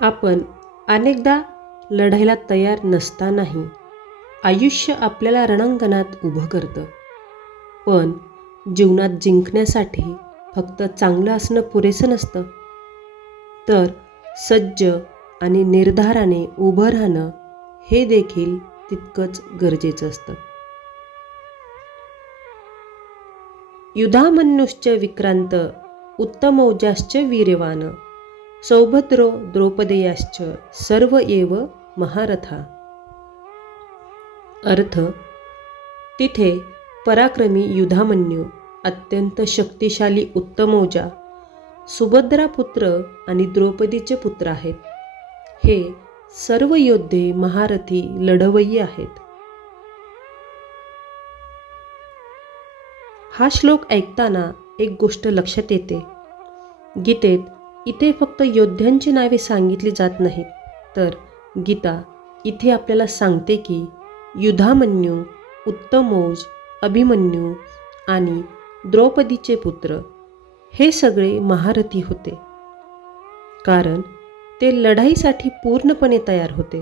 आपण अनेकदा लढायला तयार नसतानाही आयुष्य आपल्याला रणांगणात उभं करतं. पण जीवनात जिंकण्यासाठी फक्त चांगलं असणं पुरेसं नसतं, तर सज्ज आणि निर्धाराने उभं राहणं हे देखील तितकंच गरजेचं असतं. युधामन्युश्च विक्रांत उत्तमौजाश्च वीर्यवान सौभद्रो द्रौपदेयाश्च सर्व एव महारथा. अर्थ: तिथे पराक्रमी युधामन्यू, अत्यंत शक्तिशाली उत्तमौजा, सुभद्रा पुत्र आणि द्रौपदीचे पुत्र आहेत. हे सर्व योद्धे महारथी लढवय्ये आहेत. हा श्लोक ऐकताना एक गोष्ट लक्षात येते. गीतेत इथे फक्त योद्ध्यांची नावे सांगितली जात नाहीत, तर गीता इथे आपल्याला सांगते की युधामन्यू, उत्तमौज, अभिमन्यू आणि द्रौपदीचे पुत्र हे सगळे महारथी होते, कारण ते लढाईसाठी पूर्णपणे तयार होते.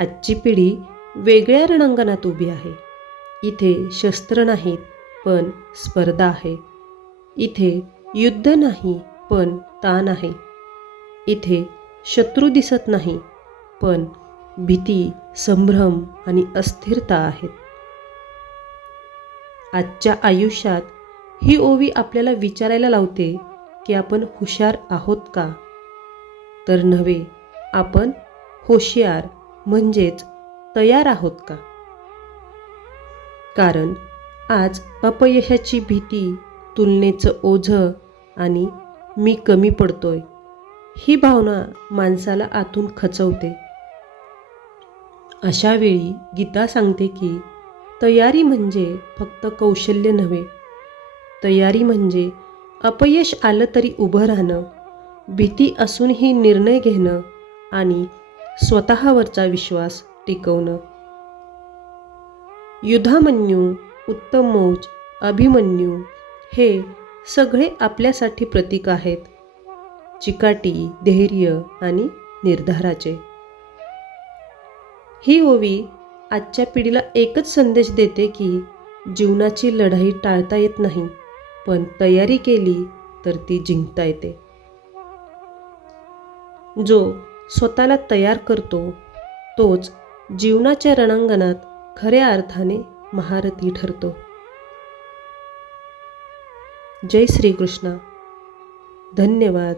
आजची पिढी वेगळ्या रणांगणात उभी आहे. इथे शस्त्र नाहीत, पण स्पर्धा आहे. इथे युद्ध नाही, पण ताण आहे. इथे शत्रू दिसत नाही, पण भीती, संभ्रम आणि अस्थिरता आहेत. आजच्या आयुष्यात ही ओवी आपल्याला विचारायला लावते की आपण हुशार आहोत का? तर नव्हे, आपण होशियार म्हणजेच तयार आहोत का? कारण आज अपयशाची भीती, तुलनेचं ओझं आणि मी कमी पडतोय ही भावना माणसाला आतून खचवते. अशा वेळी गीता सांगते की तयारी म्हणजे फक्त कौशल्य नव्हे, तयारी म्हणजे अपयश आलं तरी उभं राहणं, भीती असूनही निर्णय घेणं आणि स्वतःवरचा विश्वास टिकवणं. युधामन्यू, उत्तमौज, अभिमन्यू हे सगळे आपल्यासाठी प्रतीक आहेत, चिकाटी, धैर्य आणि निर्धाराचे. ही ओवी आजच्या पिढीला एकच संदेश देते की जीवनाची लढाई टाळता येत नाही, पण तयारी केली तर ती जिंकता येते. जो स्वतःला तयार करतो तोच जीवनाच्या रणांगणात खऱ्या अर्थाने महारथी ठरतो. जय श्री कृष्ण. धन्यवाद.